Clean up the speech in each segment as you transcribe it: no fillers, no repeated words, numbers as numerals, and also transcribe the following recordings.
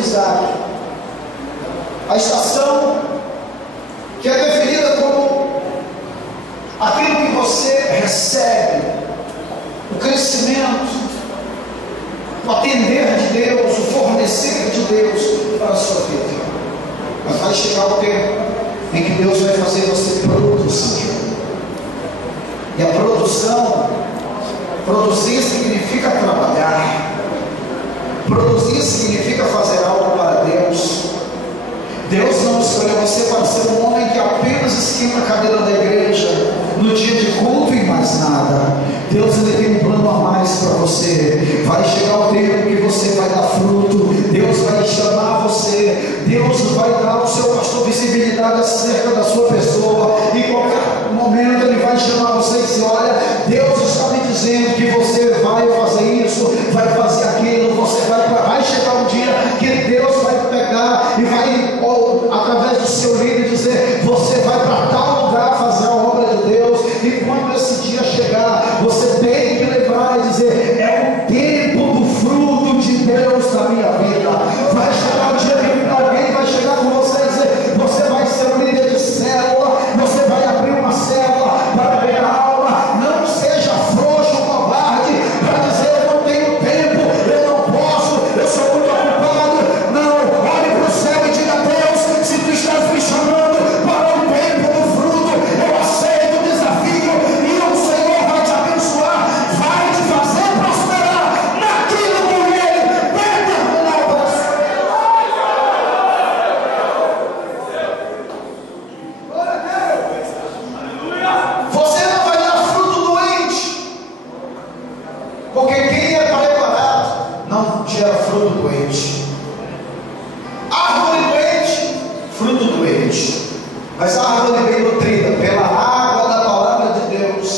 aprendizado. A estação que é definida como aquilo que você recebe, o crescimento, o atender de Deus, o fornecer de Deus para a sua vida. Mas vai chegar o tempo em que Deus vai fazer você produzir. E a produzir significa trabalhar. Produzir significa fazer algo para Deus. Deus não escolheu você para ser um homem que apenas esquenta a cadeira da igreja no dia de culto e mais nada. Deus, ele tem um plano a mais para você. Vai chegar o tempo que você vai dar fruto. Deus vai chamar você. Deus vai dar ao seu pastor visibilidade acerca da sua pessoa. Em qualquer momento ele vai chamar você e dizer: olha, Deus está me dizendo que você vai fazer isso, vai fazer aquilo. Você vai chegar um dia que Deus vai pegar e vai, através do seu líder, dizer: você vai para tal lugar fazer a obra de Deus. E quando esse dia chegar, você tem que lembrar e dizer: é o tempo do fruto de Deus na minha vida. Vai chegar o dia que alguém vai chegar com você e dizer: você vai ser um líder de célula, você vai abrir uma célula para pegar aula. Não seja frouxo ou covarde para dizer: eu não tenho tempo, eu não posso, eu sou muito ocupado. Não, olhe para o céu e diga: Deus, se tu estás me chamando para o tempo do fruto, eu aceito o desafio e o Senhor vai te abençoar, vai te fazer prosperar naquilo que Ele determinou para você. Você não vai dar fruto doente, porque quem é preparado não gera fruto doente. Árvore doente, fruto doente. Mas a árvore bem nutrida pela água da palavra de Deus,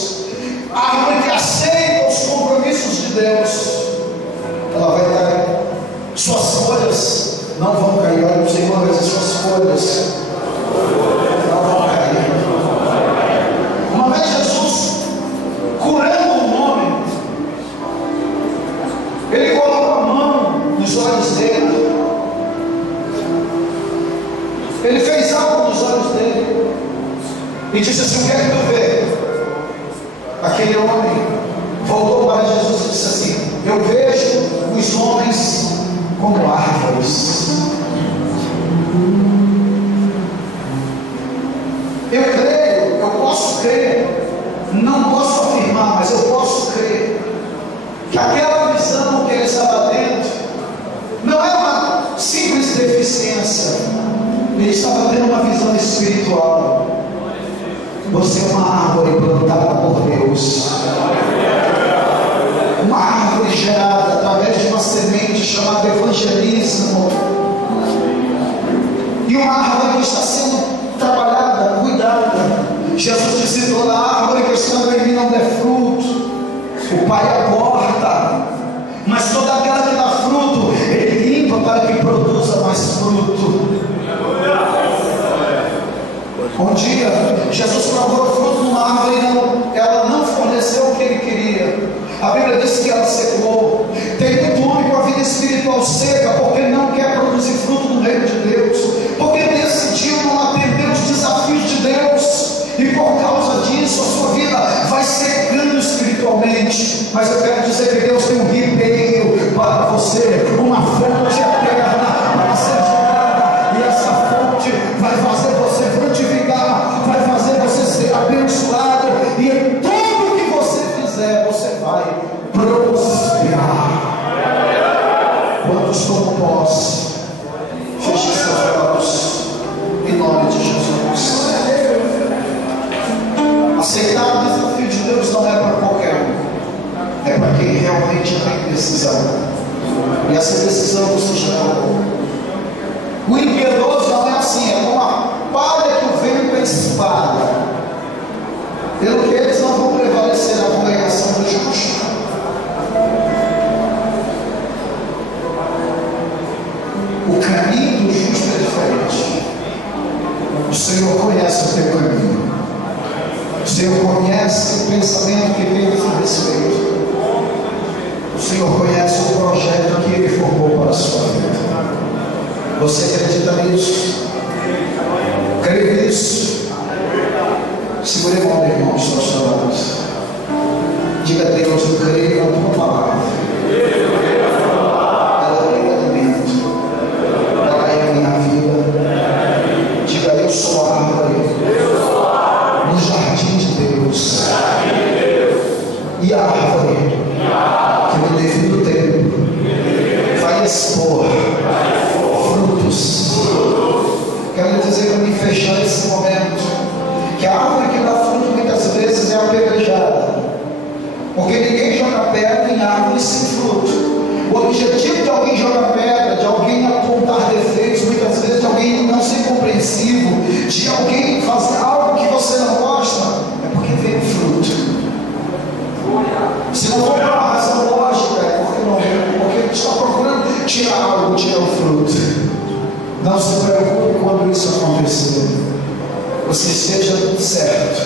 a árvore que aceita os compromissos de Deus, ela vai dar, suas folhas não vão cair. Olha o Senhor, mas as suas folhas não vão cair. Uma vez Jesus, curando um homem, ele colocou a mão nos olhos dele. Ele fez algo nos olhos dele e disse assim: o que é que tu vê? Aquele homem voltou para Jesus e disse assim: eu vejo os homens como árvores. Eu creio, eu posso crer, não posso afirmar, mas eu posso crer que aquela visão que ele estava tendo não é uma simples deficiência. Ele estava tendo uma visão espiritual. Você é uma árvore plantada por Deus, uma árvore gerada através de uma semente chamada evangelismo, e uma árvore que está sendo trabalhada, cuidada. Jesus disse: toda árvore que estando em mim não der fruto, o Pai a corta, mas toda aquela que dá fruto, Ele limpa para que produza mais fruto. Um dia, Jesus procurou fruto numa árvore e ela não forneceu o que ele queria. A Bíblia diz que ela secou. Tem muito homem com a vida espiritual seca porque não quer produzir fruto no reino de Deus, porque decidiu não atender os desafios de Deus, e por causa disso a sua vida vai secando espiritualmente. Mas eu quero dizer que Deus tem um ribeiro para você, uma fonte eterna para ser gerada, e essa fonte vai fazer você frutificar, vai fazer você ser abençoado, e em tudo que você fizer você vai prosperar. Quantos tomam posse? Feche seus olhos em nome de Jesus. Aceitar o desafio de Deus não é para qualquer um, é para quem realmente tem decisão, e essa decisão você já tomou. O impiedoso não é assim, é como a palha que o vento espalha, pelo que eles não vão prevalecer na congregação do justo. O caminho do justo é diferente. O Senhor conhece o teu caminho, o Senhor conhece o pensamento que tem a seu respeito, o Senhor conhece o projeto que Ele formou para a sua vida. nisso? Creio nisso? Segure a mão do irmão que está aos seus lados. Diga a Deus: eu creio na tua palavra. Ela é o alimento, ela é a minha vida. Diga: eu sou a árvore no jardim de Deus. E a árvore que no devido tempo vai expor frutos. Quero dizer para mim, fechar esse momento, que a árvore que dá fruto muitas vezes é apedrejada, porque ninguém joga pedra em árvore sem fruto. O objetivo de alguém jogar pedra, de alguém apontar defeitos, muitas vezes de alguém não ser compreensivo, de alguém fazer algo que você não gosta, é porque veio fruto. Se não for uma razão lógica, é porque está procurando tirar algo, tirar o fruto. Não se preocupe quando isso acontecer. Você esteja certo.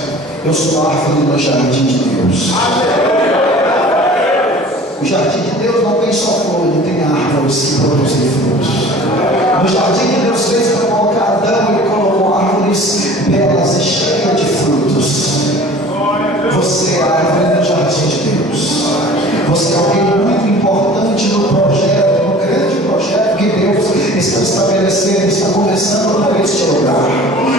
Eu sou a árvore no jardim de Deus. O jardim de Deus não tem só flor, ele tem árvores que produzem frutos. No jardim que Deus fez para colocar Adão, ele colocou árvores belas e cheias de frutos. Você é a árvore no jardim de Deus. Você é alguém muito importante no projeto, no grande projeto que Deus está estabelecendo, está começando por este lugar.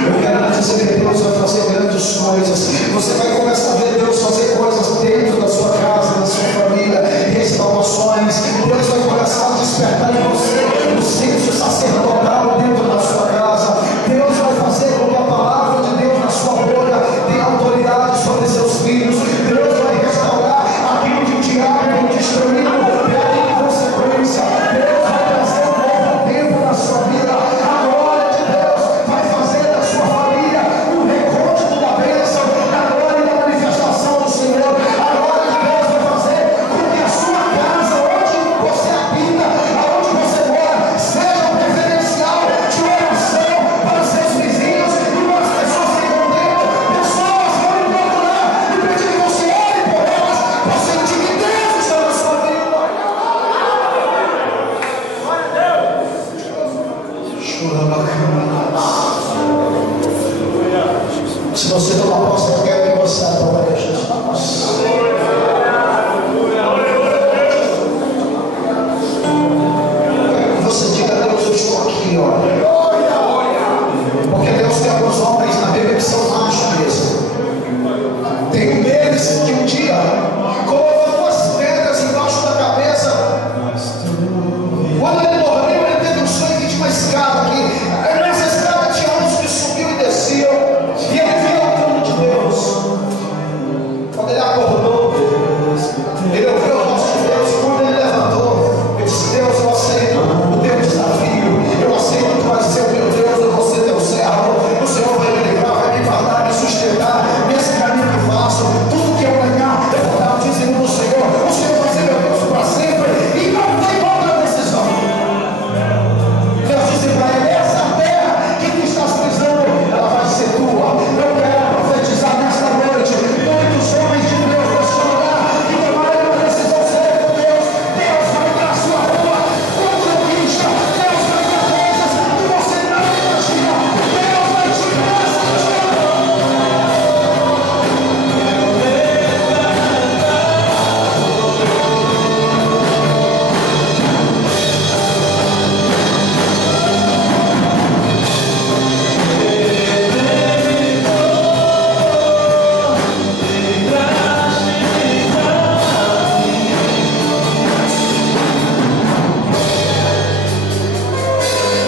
Eu quero dizer que Deus vai fazer grandes coisas. Você vai começar a ver Deus fazer coisas dentro da sua casa, da sua família, restaurações. Deus vai começar a despertar em você o senso sacerdotal dentro da sua casa. Deus vai fazer com que a palavra de Deus na sua boca tenha autoridade sobre seus filhos. Deus vai restaurar aquilo que o diabo destruiu, e aí em consequência Deus vai trazer um novo tempo na sua vida. A glória de Deus vai fazer da sua família um recôndito da bênção, da glória e da manifestação do Senhor. A glória de Deus vai fazer com que a sua casa, onde você habita, aonde você mora, seja um referencial de oração para os seus vizinhos e para as pessoas que estão dentro. Pessoas vão lhe procurar e pedir que você ore por elas, para sentir que Deus está na sua vida. Se você não possa, eu quero que você adore a Jesus. Você diga: Deus, eu estou aqui, olha. Porque Deus tem alguns homens na Bíblia que são machos mesmo. Tem um deles que um dia colocou duas pedras embaixo da cabeça. Quando ele morreu, ele teve um sonho que tinha uma escada aqui. Nessa escada tinha uns que subiam e desciam, e ele via o trono de Deus. Quando ele acordou, ele ouviu a voz de Deus. Quando ele levantou, ele disse: Deus, eu aceito o teu desafio. Eu aceito que tu vais ser o meu Deus, eu vou ser teu servo. O Senhor vai me livrar, vai me guardar, me sustentar nesse caminho que faço. Tudo que eu ganhar, eu vou dar o dízimo do Senhor. O Senhor vai ser meu Deus para sempre, e não tem outra decisão. Deus disse para ele: essa terra que tu estás pisando, ela vai ser tua. Eu quero profetizar nesta noite. Muitos homens de Deus neste lugar que tomaram uma decisão séria com Deus. Deus vai dar a sua rua com conquista. Deus vai dar coisas que você não imagina. Deus vai te presentear.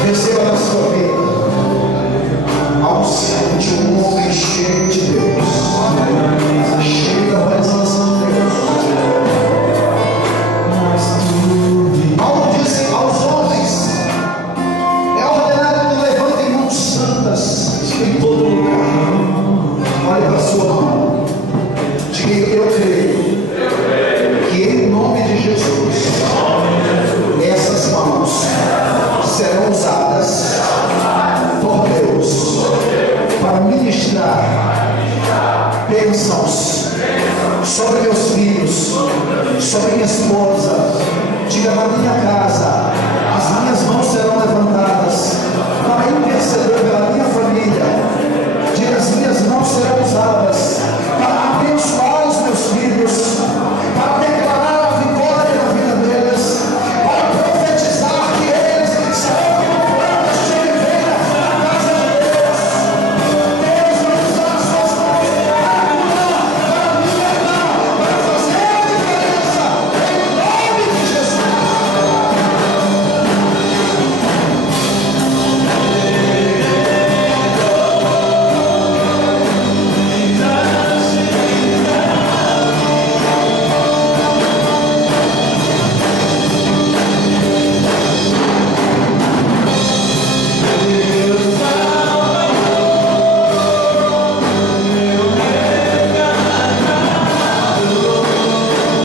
Receba na sua vida a unção de um homem cheio de Deus, cheio da presença de Deus. Paulo disse aos homens: é ordenado que levantem mãos santas em todo lugar. Olha para a sua mão. Diga: eu creio que em nome de Jesus essas mãos serão usadas por Deus para ministrar bênçãos sobre meus filhos, sobre minha esposa,